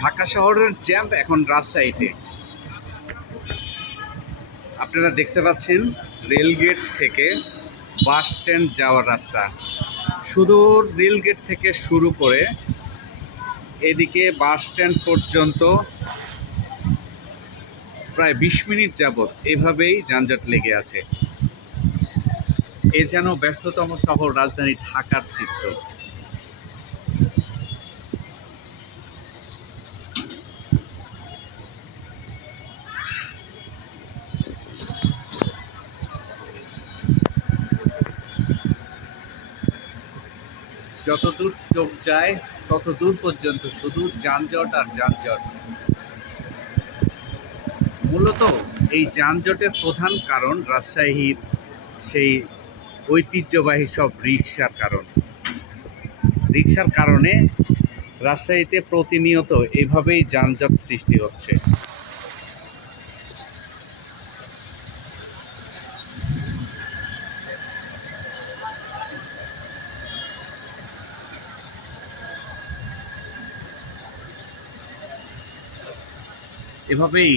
ঢাকা শহরের জ্যাম এখন রাজশাহীতে। আপনারা দেখতে পাচ্ছেন রেলগেট থেকে বাস স্ট্যান্ড যাওয়ার রাস্তা। শুধু রেলগেট থেকে শুরু করে এদিকে বাস স্ট্যান্ড পর্যন্ত প্রায় 20 মিনিট যাবৎ এভাবেই যানজট লেগে আছে। এ যেন ব্যস্ততম শহর রাজধানী ঢাকার চিত্র। যতদূর চোখ যায় তত দূর পর্যন্ত শুধু যানজট আর যানজট। মূলত এই যানজটের প্রধান কারণ রাজশাহীর সেই ঐতিহ্যবাহী সব রিকশার কারণে রাজশাহীতে প্রতিনিয়ত এভাবেই যানজট সৃষ্টি হচ্ছে। এভাবেই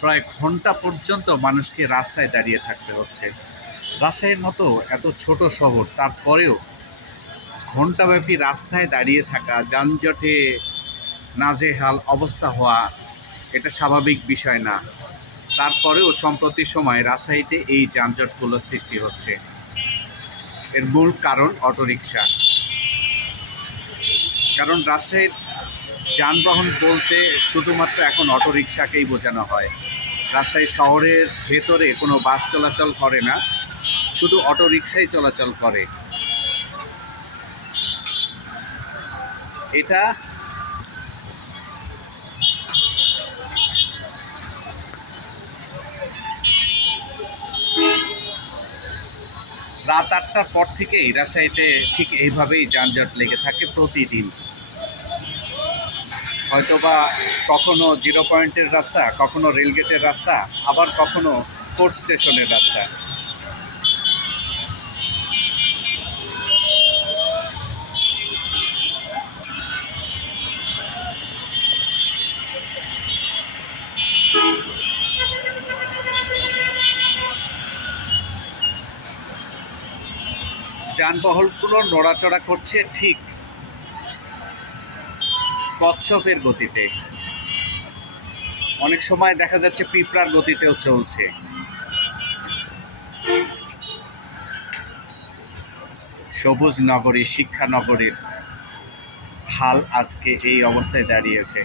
প্রায় ঘন্টা পর্যন্ত মানুষকে রাস্তায় দাঁড়িয়ে থাকতে হচ্ছে। রাজশাহীর মতো এত ছোট শহর, তারপরেও ঘণ্টাব্যাপী রাস্তায় দাঁড়িয়ে থাকা, যানজটে নাজেহাল অবস্থা হওয়া এটা স্বাভাবিক বিষয় না। তারপরেও সম্প্রতি সময় রাজশাহীতে এই যানজটগুলো সৃষ্টি হচ্ছে। এর মূল কারণ অটোরিকশা। কারণ রাজশাহীর যানবাহন বলতে শুধুমাত্র এখন অটোরিকশাকেই বোঝানো হয়। রাজশাহী শহরের ভেতরে কোনো বাস চলাচল করে না, শুধু অটোরিকশাই চলাচল করে। এটা রাত 8টার পর থেকেই রাজশাহীতে ঠিক এইভাবেই যানজট লেগে থাকে প্রতিদিন। হয়তোবা কখনো 0 পয়েন্টের রাস্তা, কখনো রেলগেটের রাস্তা, আবার কখনো কোর্ট স্টেশনের রাস্তা। যানবাহনগুলো নড়াচড়া করছে ঠিক কচ্ছপের গতিতে, অনেক সময় দেখা যাচ্ছে পিঁপড়ার গতিতেও চলছে। সবুজ নগরী, শিক্ষা নগরীর হাল আজকে এই অবস্থায় দাঁড়িয়েছে।